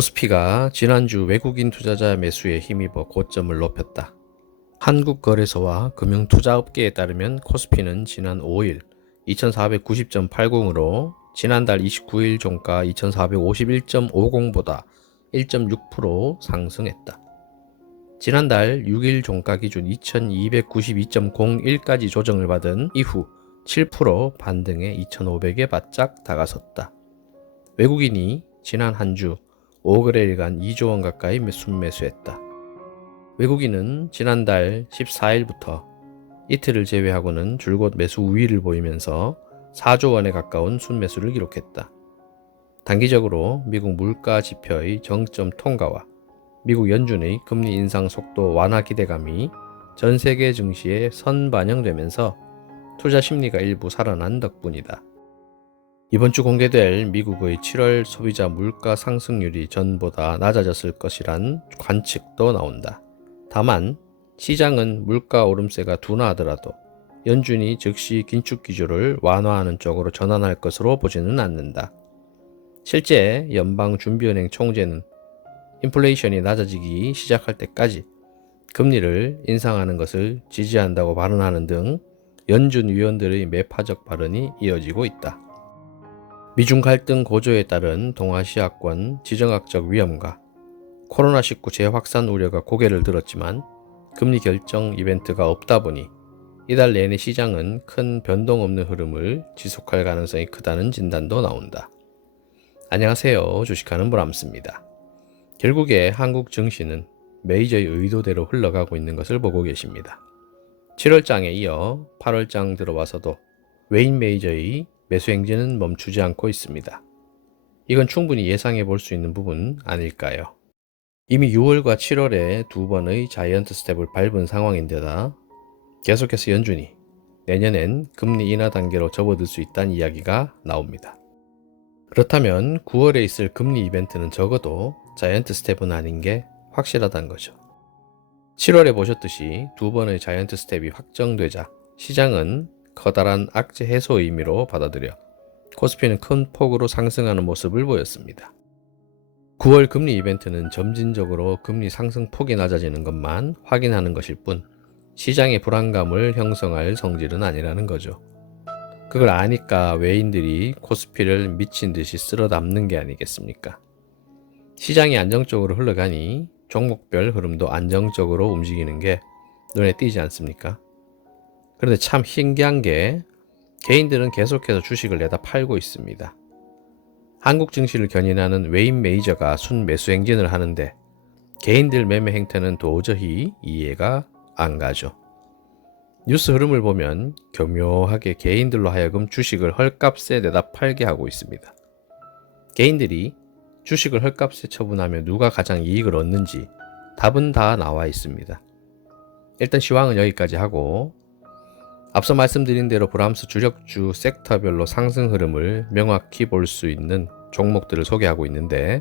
코스피가 지난주 외국인 투자자 매수에 힘입어 고점을 높였다. 한국거래소와 금융투자업계에 따르면 코스피는 지난 5일 2490.80으로 지난달 29일 종가 2451.50보다 1.6% 상승했다. 지난달 6일 종가 기준 2292.01까지 조정을 받은 이후 7% 반등해 2500에 바짝 다가섰다. 외국인이 지난 한 주 5거래일간 2조 원 가까이 순매수했다. 외국인은 지난달 14일부터 이틀을 제외하고는 줄곧 매수 우위를 보이면서 4조 원에 가까운 순매수를 기록했다. 단기적으로 미국 물가 지표의 정점 통과와 미국 연준의 금리 인상 속도 완화 기대감이 전 세계 증시에 선반영되면서 투자 심리가 일부 살아난 덕분이다. 이번 주 공개될 미국의 7월 소비자 물가 상승률이 전보다 낮아졌을 것이란 관측도 나온다. 다만 시장은 물가 오름세가 둔화하더라도 연준이 즉시 긴축 기조를 완화하는 쪽으로 전환할 것으로 보지는 않는다. 실제 연방준비은행 총재는 인플레이션이 낮아지기 시작할 때까지 금리를 인상하는 것을 지지한다고 발언하는 등 연준 위원들의 매파적 발언이 이어지고 있다. 미중 갈등 고조에 따른 동아시아권 지정학적 위험과 코로나19 재확산 우려가 고개를 들었지만 금리 결정 이벤트가 없다 보니 이달 내내 시장은 큰 변동 없는 흐름을 지속할 가능성이 크다는 진단도 나온다. 안녕하세요. 주식하는 브람스입니다. 결국에 한국 증시는 메이저의 의도대로 흘러가고 있는 것을 보고 계십니다. 7월장에 이어 8월장 들어와서도 웨인 메이저의 매수 행진은 멈추지 않고 있습니다. 이건 충분히 예상해 볼 수 있는 부분 아닐까요? 이미 6월과 7월에 두 번의 자이언트 스텝을 밟은 상황인데다 계속해서 연준이 내년엔 금리 인하 단계로 접어들 수 있다는 이야기가 나옵니다. 그렇다면 9월에 있을 금리 이벤트는 적어도 자이언트 스텝은 아닌 게 확실하다는 거죠. 7월에 보셨듯이 두 번의 자이언트 스텝이 확정되자 시장은 커다란 악재 해소 의미로 받아들여 코스피는 큰 폭으로 상승하는 모습을 보였습니다. 9월 금리 이벤트는 점진적으로 금리 상승 폭이 낮아지는 것만 확인하는 것일 뿐 시장의 불안감을 형성할 성질은 아니라는 거죠. 그걸 아니까 외인들이 코스피를 미친 듯이 쓸어 담는 게 아니겠습니까? 시장이 안정적으로 흘러가니 종목별 흐름도 안정적으로 움직이는 게 눈에 띄지 않습니까? 그런데 참 신기한 게 개인들은 계속해서 주식을 내다 팔고 있습니다. 한국 증시를 견인하는 웨인 메이저가 순 매수 행진을 하는데 개인들 매매 행태는 도저히 이해가 안 가죠. 뉴스 흐름을 보면 교묘하게 개인들로 하여금 주식을 헐값에 내다 팔게 하고 있습니다. 개인들이 주식을 헐값에 처분하며 누가 가장 이익을 얻는지 답은 다 나와 있습니다. 일단 시황은 여기까지 하고 앞서 말씀드린 대로 브람스 주력주 섹터별로 상승 흐름을 명확히 볼 수 있는 종목들을 소개하고 있는데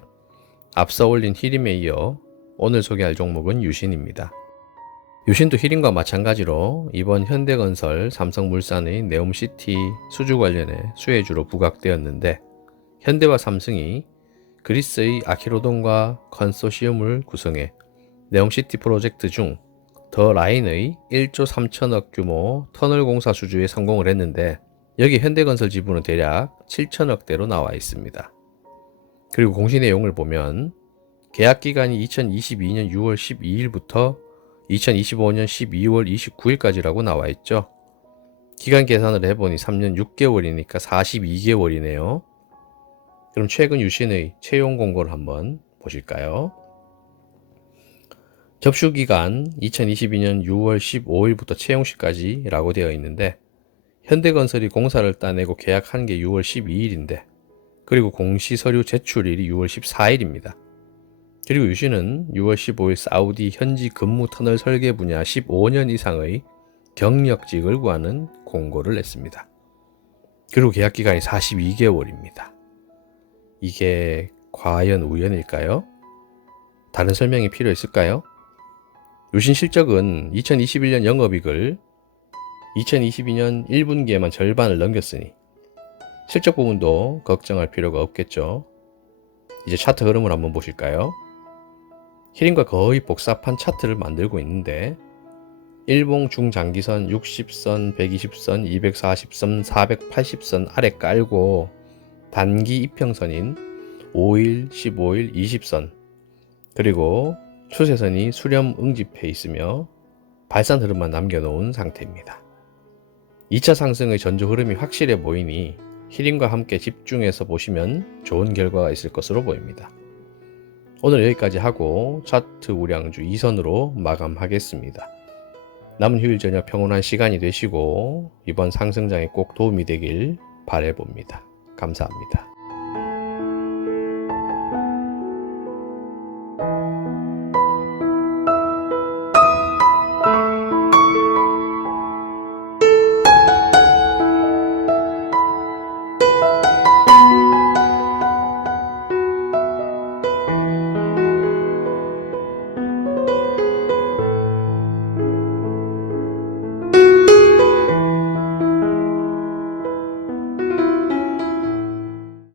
앞서 올린 히림에 이어 오늘 소개할 종목은 유신입니다. 유신도 히림과 마찬가지로 이번 현대건설, 삼성물산의 네옴시티 수주 관련해 수혜주로 부각되었는데 현대와 삼성이 그리스의 아키로돈과 컨소시엄을 구성해 네옴시티 프로젝트 중 더 라인의 1조 3천억 규모 터널 공사 수주에 성공을 했는데 여기 현대건설 지분은 대략 7천억대로 나와 있습니다. 그리고 공시 내용을 보면 계약 기간이 2022년 6월 12일부터 2025년 12월 29일까지라고 나와 있죠. 기간 계산을 해보니 3년 6개월이니까 42개월이네요. 그럼 최근 유신의 채용 공고를 한번 보실까요? 접수 기간 2022년 6월 15일부터 채용시까지 라고 되어 있는데 현대건설이 공사를 따내고 계약한 게 6월 12일인데 그리고 공시 서류 제출일이 6월 14일입니다. 그리고 유신은 6월 15일 사우디 현지 근무 터널 설계 분야 15년 이상의 경력직을 구하는 공고를 냈습니다. 그리고 계약 기간이 42개월입니다. 이게 과연 우연일까요? 다른 설명이 필요 있을까요? 유신 실적은 2021년 영업이익을 2022년 1분기에만 절반을 넘겼으니 실적 부분도 걱정할 필요가 없겠죠. 이제 차트 흐름을 한번 보실까요? 히링과 거의 복잡한 차트를 만들고 있는데 일봉 중장기선 60선, 120선, 240선, 480선 아래 깔고 단기 이평선인 5일, 15일, 20선 그리고 추세선이 수렴 응집해 있으며 발산 흐름만 남겨놓은 상태입니다. 2차 상승의 전조 흐름이 확실해 보이니 히링과 함께 집중해서 보시면 좋은 결과가 있을 것으로 보입니다. 오늘 여기까지 하고 차트 우량주 2선으로 마감하겠습니다. 남은 휴일 저녁 평온한 시간이 되시고 이번 상승장에 꼭 도움이 되길 바래봅니다. 감사합니다.